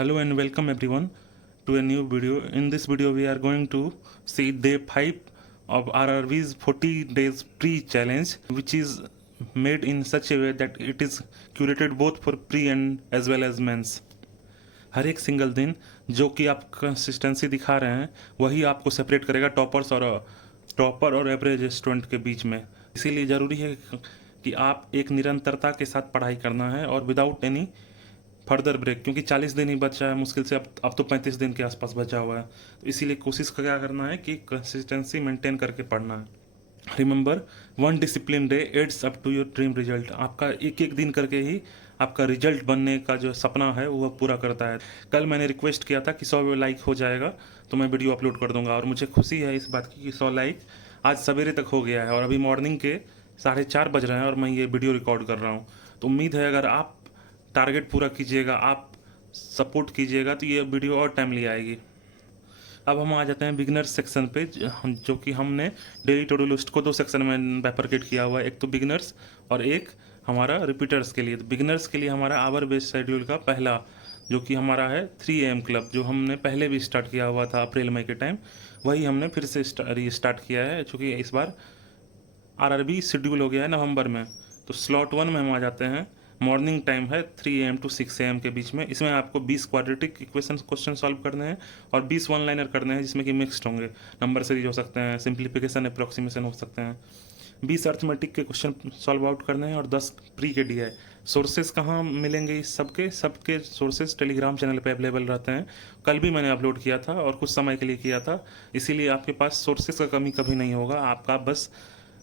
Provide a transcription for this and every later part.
Hello and welcome everyone to a new video. In this video we are going to see day 5 of RRV's 40 days pre-challenge, which is made in such a way that it is curated both for pre and as well as men's. हर एक single दिन जो कि आप consistency दिखा रहे हैं वही आपको सेपरेट करेगा टॉपर और एवरेज स्टूडेंट के बीच में। इसीलिए ज़रूरी है कि आप एक निरंतरता के साथ पढ़ाई करना है और विदाउट एनी फर्दर ब्रेक, क्योंकि 40 दिन ही बचा है मुश्किल से, अब तो 35 दिन के आसपास बचा हुआ है। तो इसीलिए कोशिश क्या करना है कि कंसिस्टेंसी मेंटेन करके पढ़ना है। Remember, 1 discipline day adds up to your dream result. आपका एक एक दिन करके ही आपका रिजल्ट बनने का जो सपना है वो पूरा करता है। कल मैंने रिक्वेस्ट किया था कि 100 लाइक हो जाएगा तो मैं वीडियो अपलोड कर दूंगा, और मुझे खुशी है इस बात की कि 100 लाइक आज सवेरे तक हो गया है और अभी मॉर्निंग के 4:30 बज रहे हैं और मैं ये वीडियो रिकॉर्ड कर रहा हूँ। तो उम्मीद है अगर आप टारगेट पूरा कीजिएगा, आप सपोर्ट कीजिएगा तो ये वीडियो और टाइमली आएगी। अब हम आ जाते हैं बिगिनर्स सेक्शन पे, जो कि हमने डेली टू डू लिस्ट को 2 सेक्शन में बाइफरकेट किया हुआ है, एक तो बिगिनर्स और एक हमारा रिपीटर्स के लिए। तो बिगिनर्स के लिए हमारा आवर बेस्ड शेड्यूल का पहला जो कि हमारा है 3 AM क्लब, जो हमने पहले भी स्टार्ट किया हुआ था अप्रैल मई के टाइम, वही हमने फिर से रीस्टार्ट किया है, चूँकि इस बार RRB शेड्यूल हो गया है नवंबर में। तो स्लॉट 1 में हम आ जाते हैं। मॉर्निंग टाइम है 3 AM to 6 AM के बीच में। इसमें आपको 20 क्वाड्रेटिक इक्वेशन क्वेश्चन सॉल्व करने हैं और 20 वन लाइनर करने हैं, जिसमें कि मिक्स्ड होंगे, नंबर सीरीज हो सकते हैं, सिंप्लीफिकेशन अप्रोक्सीमेशन हो सकते हैं। 20 अर्थमेटिक के क्वेश्चन सॉल्व आउट करने हैं और 10 प्री के DI। सोर्सेज कहाँ मिलेंगे इस सबके सोर्सेज टेलीग्राम चैनल पे अवेलेबल रहते हैं। कल भी मैंने अपलोड किया था और कुछ समय के लिए किया था, इसीलिए आपके पास सोर्सेज का कमी कभी नहीं होगा। आपका बस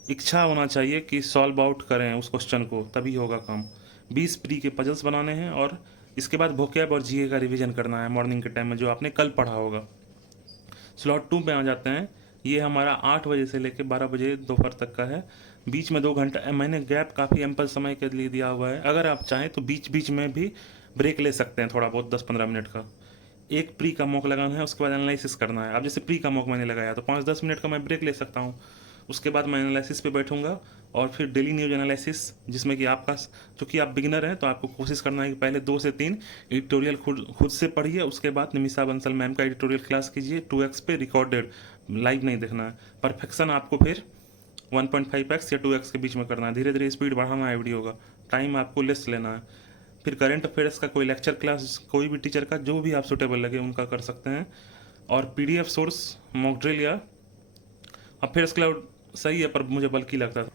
इच्छा होना चाहिए कि सॉल्व आउट करें उस क्वेश्चन को, तभी होगा काम। 20 प्री के पजल्स बनाने हैं और इसके बाद वोकैब और GK का रिवीजन करना है मॉर्निंग के टाइम में, जो आपने कल पढ़ा होगा। स्लॉट 2 में आ जाते हैं। ये हमारा 8 बजे से लेकर 12 बजे दोपहर तक का है। बीच में 2 घंटा मैंने गैप काफ़ी एम्पल समय के लिए दिया हुआ है। अगर आप चाहें तो बीच बीच में भी ब्रेक ले सकते हैं, थोड़ा बहुत 10-15 मिनट का। एक प्री का मॉक लगाना है, उसके बाद एनालिसिस करना है। अब जैसे प्री का मॉक मैंने लगाया तो 5-10 मिनट का मैं ब्रेक ले सकता हूँ। उसके बाद मैं एनालिसिस पे बैठूंगा और फिर डेली न्यूज एनालिसिस, जिसमें कि आपका, चूँकि आप बिगिनर हैं तो आपको कोशिश करना है कि पहले 2 से 3 एडिटोरियल खुद से पढ़िए। उसके बाद निमिषा बंसल मैम का एडिटोरियल क्लास कीजिए 2x पे रिकॉर्डेड, लाइव नहीं देखना है। परफेक्शन आपको फिर 1.5x या 2x के बीच में करना है। धीरे धीरे स्पीड बढ़ाना है वीडियो का, टाइम आपको लेस लेना है। फिर करंट अफेयर्स का कोई लेक्चर क्लास, कोई भी टीचर का जो भी आप सुटेबल लगे उनका कर सकते हैं। और PDF सोर्स मॉक ड्रिल या अफेयर्स क्लाउड सही है, पर मुझे बल्कि लगता था।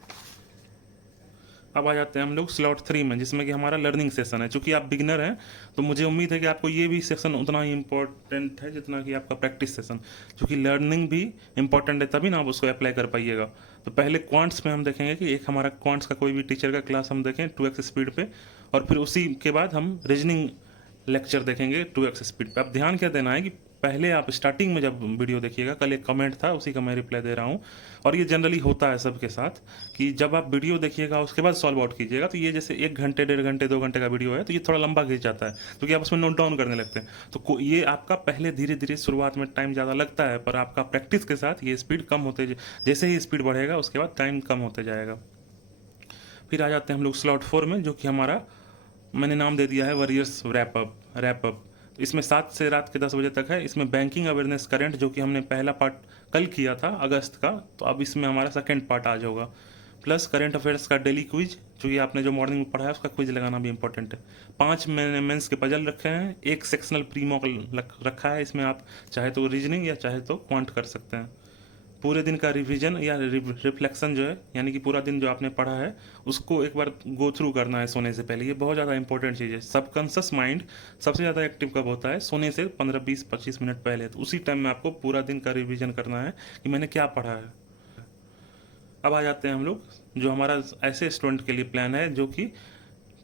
अब आ जाते हैं हम लोग स्लॉट 3 में, जिसमें कि हमारा लर्निंग सेशन है। चूँकि आप बिगिनर हैं तो मुझे उम्मीद है कि आपको ये भी सेशन उतना ही इम्पोर्टेंट है जितना कि आपका प्रैक्टिस सेशन, क्योंकि लर्निंग भी इम्पोर्टेंट है, तभी ना आप उसको अप्लाई कर पाइएगा। तो पहले क्वांट्स में हम देखेंगे कि एक हमारा क्वांट्स का कोई भी टीचर का क्लास हम देखें 2x स्पीड पे, और फिर उसी के बाद हम रीजनिंग लेक्चर देखेंगे 2x स्पीड पे। अब ध्यान क्या देना है कि पहले आप स्टार्टिंग में जब वीडियो देखिएगा, कल एक कमेंट था उसी का मैं रिप्लाई दे रहा हूँ, और ये जनरली होता है सबके साथ कि जब आप वीडियो देखिएगा उसके बाद सॉल्व आउट कीजिएगा, तो ये जैसे 1 घंटे 1.5 घंटे 2 घंटे का वीडियो है तो ये थोड़ा लंबा खींच जाता है, क्योंकि आप उसमें नोट डाउन करने लगते हैं। तो ये आपका पहले धीरे धीरे शुरुआत में टाइम ज़्यादा लगता है, पर आपका प्रैक्टिस के साथ ये स्पीड कम होते, जैसे ही स्पीड बढ़ेगा उसके बाद टाइम कम होते जाएगा। फिर आ जाते हैं हम लोग स्लॉट 4 में, जो कि हमारा मैंने नाम दे दिया है वॉरियर्स रैपअप। इसमें 7 से रात के 10 बजे तक है। इसमें बैंकिंग अवेयरनेस करंट, जो कि हमने पहला पार्ट कल किया था अगस्त का, तो अब इसमें हमारा सेकंड पार्ट आज होगा। प्लस करंट अफेयर्स का डेली क्विज, जो कि आपने जो मॉर्निंग में पढ़ा है उसका क्विज लगाना भी इंपॉर्टेंट है। 5 मैंने मेंस के पजल रखे हैं, एक सेक्शनल प्री मॉक रखा है। इसमें आप चाहे तो रीजनिंग या चाहे तो क्वांट कर सकते हैं। पूरे दिन का रिवीजन या रिफ्लेक्शन जो है, यानी कि पूरा दिन जो आपने पढ़ा है उसको एक बार गो थ्रू करना है सोने से पहले। ये बहुत ज़्यादा इंपॉर्टेंट चीज़ है। सबकॉन्शियस माइंड सबसे ज़्यादा एक्टिव कब होता है? सोने से 15-20-25 मिनट पहले। तो उसी टाइम में आपको पूरा दिन का रिवीजन करना है कि मैंने क्या पढ़ा है। अब आ जाते हैं हम लोग, जो हमारा ऐसे स्टूडेंट के लिए प्लान है जो कि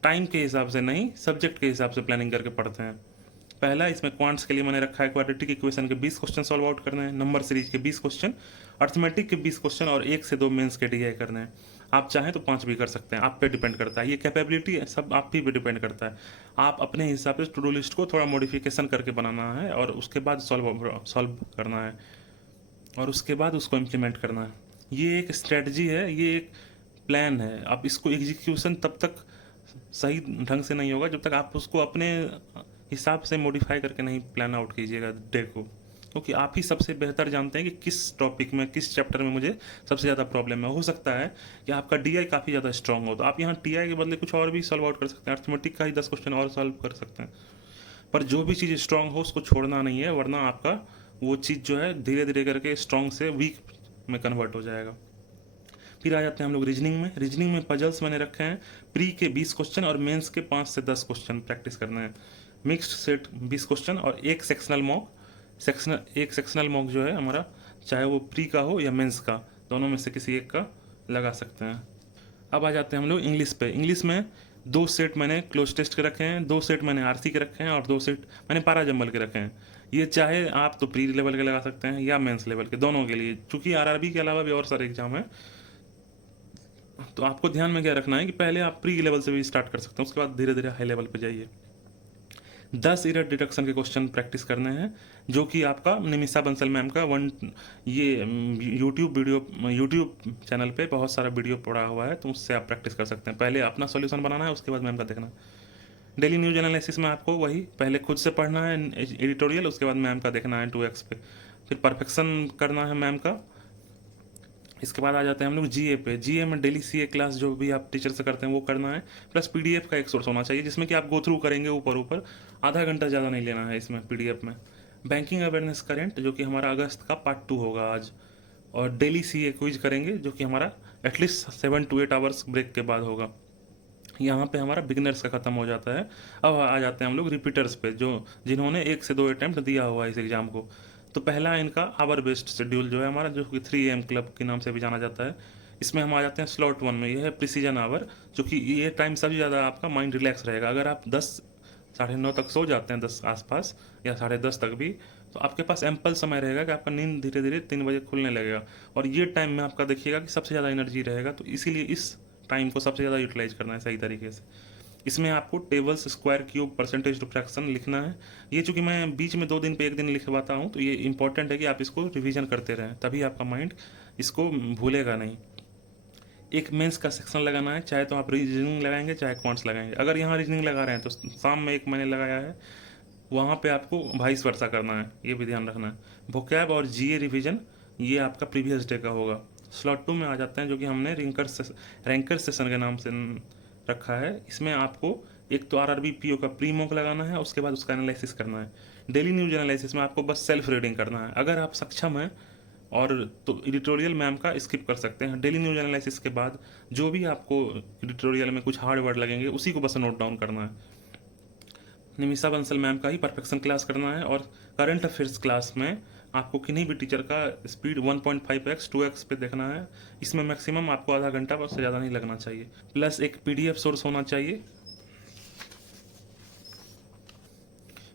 टाइम के हिसाब से नहीं, सब्जेक्ट के हिसाब से प्लानिंग करके पढ़ते हैं। पहला, इसमें क्वांट्स के लिए मैंने रखा है क्वाड्रेटिक इक्वेशन के 20 क्वेश्चन सॉल्व आउट करने हैं, नंबर सीरीज के 20 क्वेश्चन, अर्थमेटिक के 20 क्वेश्चन और 1 से 2 मेंस के DI करने हैं। आप चाहें तो 5 भी कर सकते हैं, आप पे डिपेंड करता है। ये कैपेबिलिटी सब आप ही पे डिपेंड करता है। आप अपने हिसाब से टू डू लिस्ट को थोड़ा मॉडिफिकेशन करके बनाना है और उसके बाद सॉल्व करना है और उसके बाद उसको इम्प्लीमेंट करना है। ये एक स्ट्रेटजी है, ये एक प्लान है। आप इसको एग्जीक्यूशन तब तक सही ढंग से नहीं होगा जब तक आप उसको अपने हिसाब से मॉडिफाई करके नहीं प्लान आउट कीजिएगा डे को, क्योंकि आप ही सबसे बेहतर जानते हैं कि किस टॉपिक में, किस चैप्टर में मुझे सबसे ज़्यादा प्रॉब्लम है। हो सकता है कि आपका DI काफ़ी ज़्यादा स्ट्रांग हो, तो आप यहाँ TI के बदले कुछ और भी सॉल्व आउट कर सकते हैं, अर्थमेटिक का ही 10 क्वेश्चन और सॉल्व कर सकते हैं। पर जो भी चीज़ स्ट्रांग हो उसको छोड़ना नहीं है, वरना आपका वो चीज़ जो है धीरे धीरे करके स्ट्रांग से वीक में कन्वर्ट हो जाएगा। फिर आ जाते हैं हम लोग रीजनिंग में। रीजनिंग में पजल्स मैंने रखे हैं, प्री के 20 क्वेश्चन और मेंस के 5 से 10 क्वेश्चन प्रैक्टिस करने हैं। मिक्स्ड सेट 20 क्वेश्चन और एक सेक्शनल मॉक। एक सेक्शनल मॉक जो है हमारा, चाहे वो प्री का हो या मेंस का, दोनों में से किसी एक का लगा सकते हैं। अब आ जाते हैं हम लोग इंग्लिश पे। इंग्लिश में 2 सेट मैंने क्लोज टेस्ट के रखे हैं, 2 सेट मैंने RC के रखे हैं और 2 सेट मैंने पारा जंबल के रखे हैं। ये चाहे आप तो प्री लेवल के लगा सकते हैं या मेंस लेवल के, दोनों के लिए, चूंकि RRB के अलावा भी और सारे एग्जाम हैं। तो आपको ध्यान में क्या रखना है कि पहले आप प्री लेवल से भी स्टार्ट कर सकते हैं, उसके बाद धीरे धीरे हाई लेवल पे जाइए। 10 इरर डिडक्शन के क्वेश्चन प्रैक्टिस करने हैं, जो कि आपका निमिषा बंसल मैम का ये यूट्यूब चैनल पे बहुत सारा वीडियो पड़ा हुआ है, तो उससे आप प्रैक्टिस कर सकते हैं। पहले अपना सॉल्यूशन बनाना है, उसके बाद मैम का देखना। डेली न्यूज एनालिसिस में आपको वही पहले खुद से पढ़ना है एडिटोरियल, उसके बाद मैम का देखना है 2x पे, फिर परफेक्शन करना है मैम का। इसके बाद आ जाते हैं हम लोग GA पे। GA में डेली CA क्लास जो भी आप टीचर से करते हैं वो करना है, प्लस PDF का एक सोर्स होना चाहिए जिसमें कि आप गो थ्रू करेंगे ऊपर ऊपर, आधा घंटा ज़्यादा नहीं लेना है इसमें PDF में। बैंकिंग अवेयरनेस करेंट जो कि हमारा अगस्त का पार्ट 2 होगा आज, और डेली CA क्विज करेंगे जो कि हमारा एटलीस्ट 7 to 8 आवर्स ब्रेक के बाद होगा। यहाँ पे हमारा बिगनर्स का ख़त्म हो जाता है। अब आ जाते हैं हम लोग रिपीटर्स पे, जो जिन्होंने 1 से 2 अटैम्प्ट दिया हुआ है इस एग्ज़ाम को। तो पहला इनका आवर बेस्ड शेड्यूल जो है हमारा, जो कि 3 AM क्लब के नाम से भी जाना जाता है। इसमें हम आ जाते हैं स्लॉट 1 में, यह है प्रिसीजन आवर, जो कि ये टाइम सबसे ज़्यादा आपका माइंड रिलैक्स रहेगा। अगर आप 10 साढ़े 9 तक सो जाते हैं, 10 आसपास या 10:30 तक भी, तो आपके पास एम्पल समय रहेगा कि आपका नींद धीरे धीरे 3 बजे खुलने लगेगा। और ये टाइम में आपका देखिएगा कि सबसे ज़्यादा एनर्जी रहेगा, तो इसीलिए इस टाइम को सबसे ज़्यादा यूटिलाइज करना है सही तरीके से। इसमें आपको tables, square, cube, percentage to fraction लिखना है। ये चूंकि मैं बीच में 2 दिन पे 1 दिन लिखवाता हूँ, तो ये इंपॉर्टेंट है कि आप इसको रिवीजन करते रहें, तभी आपका माइंड इसको भूलेगा नहीं। एक मेंस का सेक्शन लगाना है, चाहे तो आप रीजनिंग लगाएंगे चाहे क्वांट्स लगाएंगे। अगर यहाँ रीजनिंग लगा रहे हैं तो शाम में एक मैंने लगाया है, वहाँ पे आपको वाइस वर्सा करना है, ये भी ध्यान रखना है। वोकैब और GA रिवीजन ये आपका प्रीवियस डे का होगा। स्लॉट 2 में आ जाते हैं, जो कि हमने रैंकर सेशन के नाम से रखा है। इसमें आपको एक तो RRB PO का प्री मॉक लगाना है, उसके बाद उसका एनालिसिस करना है। डेली न्यूज एनालिसिस में आपको बस सेल्फ रीडिंग करना है। अगर आप सक्षम हैं और तो एडिटोरियल मैम का स्किप कर सकते हैं। डेली न्यूज एनालिसिस के बाद जो भी आपको एडिटोरियल में कुछ हार्ड वर्ड लगेंगे उसी को बस नोट डाउन करना है। निमिषा बंसल मैम का ही परफेक्शन क्लास करना है, और करंट अफेयर्स क्लास में आपको किन्हीं भी टीचर का स्पीड 1.5x 2x पे देखना है। इसमें मैक्सिमम आपको आधा घंटा बस से ज़्यादा नहीं लगना चाहिए, प्लस एक PDF सोर्स होना चाहिए।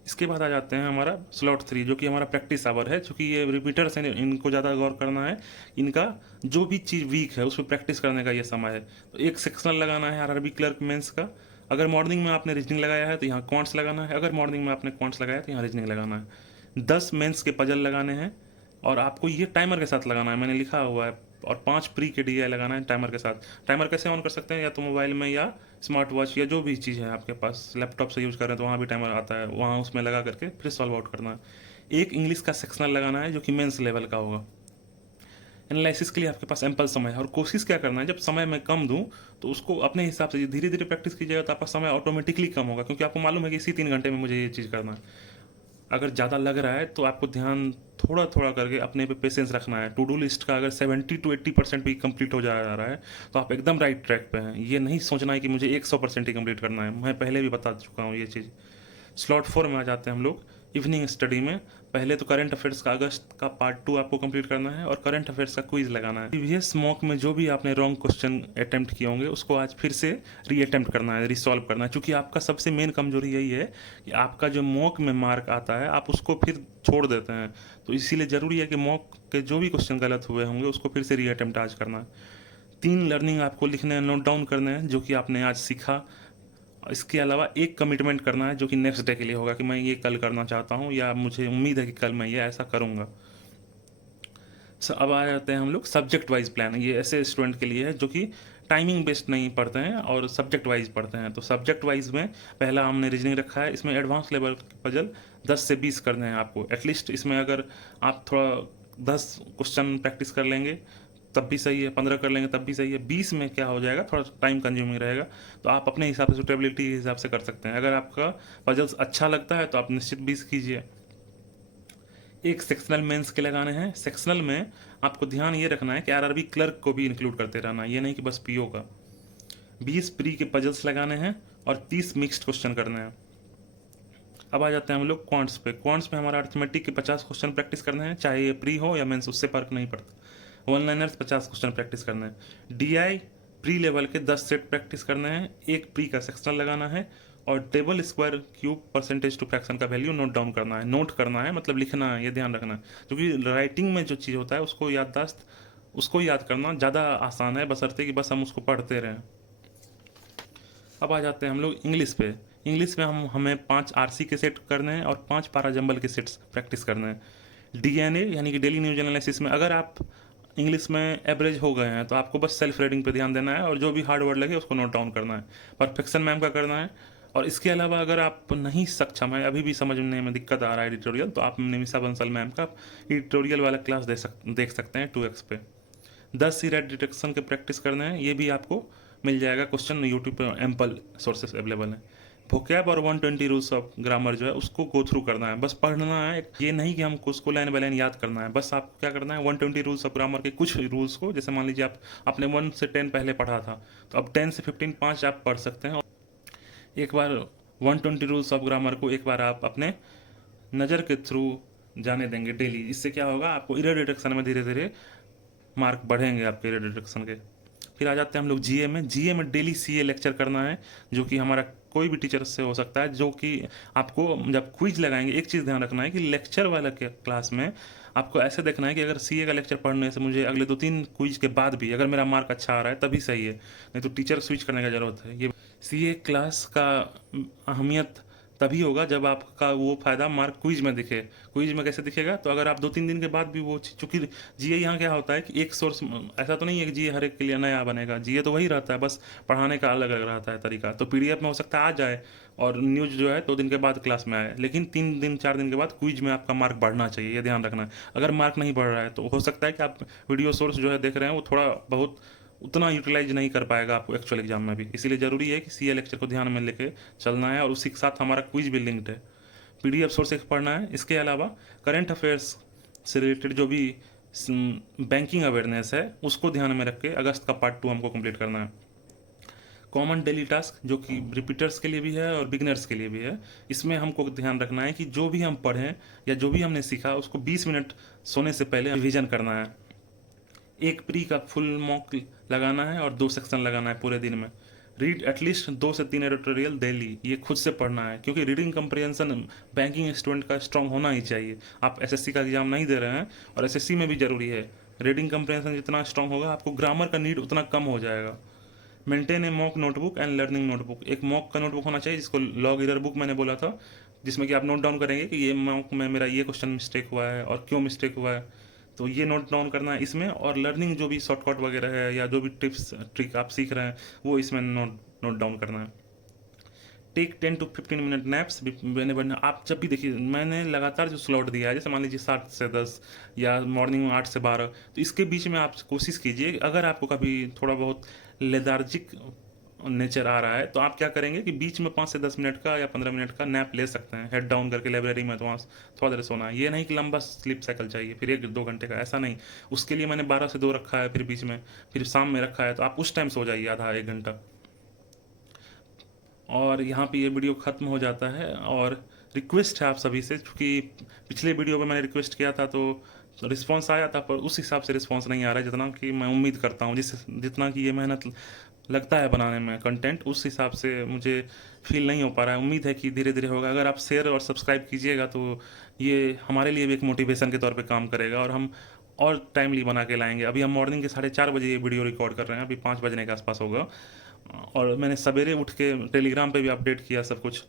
इसके बाद आ जाते हैं हमारा स्लॉट 3, जो कि हमारा प्रैक्टिस आवर है। चूँकि ये रिपीटर्स हैं, इनको ज़्यादा गौर करना है, इनका जो भी चीज़ वीक है उस पर प्रैक्टिस करने का ये समय है। तो एक सेक्शनल लगाना है RRB क्लर्क मेंस का। अगर मॉर्निंग में आपने रीजनिंग लगाया है तो यहाँ क्वांट्स लगाना है, अगर मॉर्निंग में आपने क्वांट्स लगाया है तो यहाँ रीजनिंग लगाना है। 10 मेंस के पजल लगाने हैं, और आपको ये टाइमर के साथ लगाना है, मैंने लिखा हुआ है। और 5 प्री के DI लगाना है टाइमर के साथ। टाइमर कैसे ऑन कर सकते हैं, या तो मोबाइल में या स्मार्ट वॉच या जो भी चीज़ है आपके पास, लैपटॉप से यूज़ कर रहे हैं तो वहाँ भी टाइमर आता है, वहाँ उसमें लगा करके फिर सॉल्व आउट करना है। एक इंग्लिश का सेक्शनल लगाना है जो कि मेंस लेवल का होगा। एनालिसिस के लिए आपके पास एम्पल समय है, और कोशिश क्या करना है, जब समय मैं कम दूं तो उसको अपने हिसाब से धीरे धीरे प्रैक्टिस कीजिएगा, तो आपका समय ऑटोमेटिकली कम होगा, क्योंकि आपको मालूम है कि इसी 3 घंटे में मुझे ये चीज़ करना है। अगर ज़्यादा लग रहा है तो आपको ध्यान थोड़ा थोड़ा करके अपने पे पेशेंस रखना है। टू डू लिस्ट का अगर 70 to 80% भी कंप्लीट हो जा रहा है तो आप एकदम राइट ट्रैक पे हैं। ये नहीं सोचना है कि मुझे 100% ही कंप्लीट करना है, मैं पहले भी बता चुका हूँ ये चीज़। स्लॉट 4 में आ जाते हैं हम लोग इवनिंग स्टडी में। पहले तो करंट अफेयर्स का अगस्त का पार्ट 2 आपको कंप्लीट करना है, और करंट अफेयर्स का क्विज लगाना है। प्रीवियस मॉक में जो भी आपने रॉन्ग क्वेश्चन अटेम्प्ट किए होंगे उसको आज फिर से रीअटेम्प्ट करना है, रिसॉल्व करना है। क्योंकि आपका सबसे मेन कमजोरी यही है कि आपका जो मॉक में मार्क आता है आप उसको फिर छोड़ देते हैं। तो इसीलिए ज़रूरी है कि मॉक के जो भी क्वेश्चन गलत हुए होंगे उसको फिर से रीअटेम्प्ट आज करना है। 3 लर्निंग आपको लिखने हैं, नोट डाउन करने हैं, जो कि आपने आज सीखा। इसके अलावा एक कमिटमेंट करना है जो कि नेक्स्ट डे के लिए होगा, कि मैं ये कल करना चाहता हूँ, या मुझे उम्मीद है कि कल मैं ये ऐसा करूँगा। अब आ जाते हैं हम लोग सब्जेक्ट वाइज प्लान। ये ऐसे स्टूडेंट के लिए है जो कि टाइमिंग बेस्ड नहीं पढ़ते हैं और सब्जेक्ट वाइज पढ़ते हैं। तो सब्जेक्ट वाइज में पहला हमने रीजनिंग रखा है, इसमें एडवांस लेवल पजल 10 से 20 करने हैं आपको एटलीस्ट। इसमें अगर आप थोड़ा 10 क्वेश्चन प्रैक्टिस कर लेंगे तब भी सही है, 15 कर लेंगे तब भी सही है। 20 में क्या हो जाएगा, थोड़ा टाइम कंज्यूमिंग रहेगा, तो आप अपने हिसाब से सुटेबिलिटी के हिसाब से कर सकते हैं। अगर आपका पजल्स अच्छा लगता है तो आप निश्चित 20 कीजिए। एक सेक्शनल मेंस के लगाने हैं। सेक्शनल में आपको ध्यान ये रखना है कि आरआरबी क्लर्क को भी इंक्लूड करते रहना, ये नहीं कि बस पीओ का। 20 प्री के पजल्स लगाने हैं और 30 मिक्स्ड क्वेश्चन करने हैं। अब आ जाते हैं हम लोग क्वांट्स पे। क्वांट्स पे हमारा अर्थमेटिक के 50 क्वेश्चन प्रैक्टिस करने हैं, चाहे ये प्री हो या मेंस, उससे फर्क नहीं पड़ता। वन लाइनर्स 50 क्वेश्चन प्रैक्टिस करने हैं। डीआई प्री लेवल के 10 सेट प्रैक्टिस करने हैं, एक प्री का सेक्शनल लगाना है और table square cube percentage to fraction का वैल्यू नोट डाउन करना है। नोट करना है मतलब लिखना है, ये ध्यान रखना है, क्योंकि राइटिंग में जो चीज़ होता है उसको याददाश्त, उसको याद करना ज़्यादा आसान है, बशर्ते कि बस हम उसको पढ़ते रहें। अब आ जाते हैं हम लोग इंग्लिश पे। इंग्लिश में हमें 5 आरसी के सेट करने हैं और 5 पारा जंबल के सेट्स प्रैक्टिस करने हैं। डीएनए यानी कि डेली न्यूज एनालिसिस में अगर आप इंग्लिश में एवरेज हो गए हैं तो आपको बस सेल्फ रीडिंग पे ध्यान देना है और जो भी हार्ड वर्ड लगे उसको नोट डाउन करना है। परफेक्शन मैम का करना है। और इसके अलावा अगर आप नहीं सक्षम है, अभी भी समझने में दिक्कत आ रहा है एडिटोरियल, तो आप निमिषा बंसल मैम का एडिटोरियल वाला क्लास देख सकते हैं 2x पे। 10 सीरेट डिटेक्शन के प्रैक्टिस करने हैं, ये भी आपको मिल जाएगा क्वेश्चन, यूट्यूब पे एम्पल सोर्सेस अवेलेबल हैं। वोकैब और 120 रूल्स ऑफ ग्रामर जो है उसको गो थ्रू करना है, बस पढ़ना है। ये नहीं कि हमको उसको लाइन बाय लाइन याद करना है, बस आपको क्या करना है 120 रूल्स ऑफ ग्रामर के कुछ रूल्स को, जैसे मान लीजिए आपने 1 से 10 पहले पढ़ा था, तो अब 10 से 15 5 आप पढ़ सकते हैं। एक बार 120 रूल्स ऑफ ग्रामर को एक बार आप अपने नज़र के थ्रू जाने देंगे डेली, इससे क्या होगा, आपको एरर डिटेक्शन में धीरे धीरे मार्क बढ़ेंगे आपके एरर डिटेक्शन के। फिर आ जाते हैं हम लोग जीए में। जीए में डेली सीए लेक्चर करना है, जो कि हमारा कोई भी टीचर से हो सकता है, जो कि आपको जब क्विज लगाएंगे एक चीज़ ध्यान रखना है कि लेक्चर वाला के क्लास में आपको ऐसे देखना है कि अगर सीए का लेक्चर पढ़ने से मुझे अगले 2-3 क्विज के बाद भी अगर मेरा मार्क अच्छा आ रहा है तभी सही है, नहीं तो टीचर स्विच करने का ज़रूरत है। ये सीए क्लास का अहमियत तभी होगा जब आपका वो फ़ायदा मार्क क्विज में दिखे। क्विज में कैसे दिखेगा, तो अगर आप 2-3 दिन के बाद भी वो चूँकि जीए यहाँ क्या होता है कि एक सोर्स, ऐसा तो नहीं है कि जीए हर एक के लिए नया बनेगा, जीए तो वही रहता है, बस पढ़ाने का अलग अलग रहता है तरीका। तो पीडीएफ में हो सकता है आ जाए और न्यूज़ जो है 2 दिन के बाद क्लास में आए, लेकिन 3 दिन 4 दिन के बाद क्विज में आपका मार्क बढ़ना चाहिए, ये ध्यान रखना है। अगर मार्क नहीं बढ़ रहा है तो हो सकता है कि आप वीडियो सोर्स जो है देख रहे हैं वो थोड़ा बहुत उतना यूटिलाइज नहीं कर पाएगा आपको एक्चुअल एग्जाम में भी। इसीलिए ज़रूरी है कि सीए लेक्चर को ध्यान में लेके चलना है और उसी के साथ हमारा क्विज भी लिंक्ड है। पीडीएफ सोर्स एक पढ़ना है। इसके अलावा करंट अफेयर्स से रिलेटेड जो भी बैंकिंग अवेयरनेस है उसको ध्यान में रख के अगस्त का पार्ट 2 हमको कंप्लीट करना है। कॉमन डेली टास्क जो कि रिपीटर्स के लिए भी है और बिगनर्स के लिए भी है, इसमें हमको ध्यान रखना है कि जो भी हम पढ़ें या जो भी हमने सीखा उसको 20 मिनट सोने से पहले रिवीजन करना है। एक प्री का फुल मॉक लगाना है और 2 सेक्शन लगाना है पूरे दिन में। रीड एटलीस्ट 2 से 3 एडिटोरियल डेली, ये खुद से पढ़ना है, क्योंकि रीडिंग कंप्रिहेंशन बैंकिंग स्टूडेंट का स्ट्रांग होना ही चाहिए। आप एसएससी का एग्जाम नहीं दे रहे हैं और एसएससी में भी ज़रूरी है, रीडिंग कंप्रिहेंशन जितना स्ट्रांग होगा आपको ग्रामर का नीड उतना कम हो जाएगा। Maintain A mock notebook and learning notebook, एक मॉक का नोटबुक होना चाहिए जिसको लॉग एरर बुक मैंने बोला था, जिसमें कि आप नोट डाउन करेंगे कि ये मॉक में मेरा ये क्वेश्चन मिस्टेक हुआ है और क्यों मिस्टेक हुआ है, तो ये नोट डाउन करना है इसमें। और लर्निंग जो भी शॉर्टकट वगैरह है या जो भी टिप्स ट्रिक आप सीख रहे हैं वो इसमें नोट डाउन करना है। टेक 10 to 15 मिनट नैप्स मैंने बढ़ना। आप जब भी देखिए मैंने लगातार जो स्लॉट दिया है, जैसे मान लीजिए 7 से 10 या मॉर्निंग में 8 से 12, तो इसके बीच में आप कोशिश कीजिए, अगर आपको कभी थोड़ा बहुत लेदार्जिक नेचर आ रहा है तो आप क्या करेंगे कि बीच में 5 से 10 मिनट का या 15 मिनट का नैप ले सकते हैं, हेड डाउन करके लाइब्रेरी में, तो वहाँ थोड़ा देर सोना है। ये नहीं कि लंबा स्लीप साइकिल चाहिए फिर 1-2 घंटे का, ऐसा नहीं। उसके लिए मैंने 12 से 2 रखा है, फिर बीच में फिर शाम में रखा है, तो आप उस टाइम सो जाइए आधा 1 घंटा। और यहाँ पे ये वीडियो ख़त्म हो जाता है और रिक्वेस्ट है आप सभी से, क्योंकि पिछले वीडियो में मैंने रिक्वेस्ट किया था तो रिस्पांस आया था, पर उस हिसाब से रिस्पांस नहीं आ रहा है जितना कि मैं उम्मीद करता हूँ। जितना कि ये मेहनत लगता है बनाने में कंटेंट, उस हिसाब से मुझे फील नहीं हो पा रहा है। उम्मीद है कि धीरे धीरे होगा। अगर आप शेयर और सब्सक्राइब कीजिएगा तो ये हमारे लिए भी एक मोटिवेशन के तौर पे काम करेगा और हम और टाइमली बना के लाएंगे। अभी हम मॉर्निंग के 4:30 बजे ये वीडियो रिकॉर्ड कर रहे हैं, अभी 5 बजने के आसपास होगा, और मैंने सवेरे उठ के टेलीग्राम पे भी अपडेट किया सब कुछ।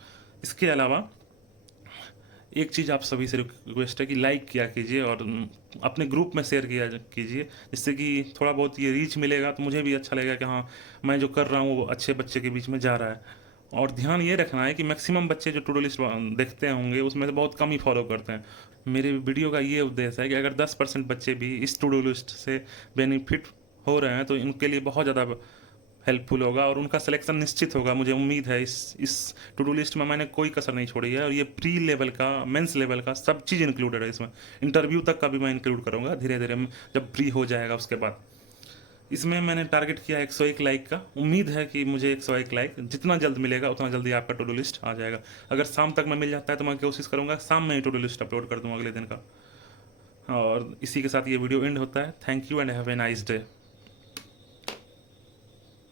इसके अलावा एक चीज़ आप सभी से रिक्वेस्ट है कि लाइक किया कीजिए और अपने ग्रुप में शेयर किया कीजिए, जिससे कि थोड़ा बहुत ये रीच मिलेगा तो मुझे भी अच्छा लगेगा कि हाँ, मैं जो कर रहा हूँ वो अच्छे बच्चे के बीच में जा रहा है। और ध्यान ये रखना है कि मैक्सिमम बच्चे जो टू डू लिस्ट देखते होंगे उसमें से बहुत कम ही फॉलो करते हैं। मेरे वीडियो का ये उद्देश्य है कि अगर 10% बच्चे भी इस टू डू लिस्ट से बेनिफिट हो रहे हैं तो इनके लिए बहुत ज़्यादा हेल्पफुल होगा और उनका सिलेक्शन निश्चित होगा। मुझे उम्मीद है इस टू डू लिस्ट में मैंने कोई कसर नहीं छोड़ी है और ये प्री लेवल का, मेंस लेवल का सब चीज़ इंक्लूडेड है इसमें। इंटरव्यू तक का भी मैं इंक्लूड करूँगा धीरे धीरे जब प्री हो जाएगा उसके बाद। इसमें मैंने टारगेट किया 101 लाइक का। उम्मीद है कि मुझे 101 लाइक जितना जल्द मिलेगा उतना जल्दी आपका टू डू लिस्ट आ जाएगा। अगर शाम तक में मिल जाता है तो मैं कोशिश करूँगा शाम में ही टू डू लिस्ट अपलोड कर दूँगा अगले दिन का। और इसी के साथ ये वीडियो एंड होता है। Thank you and have a nice day.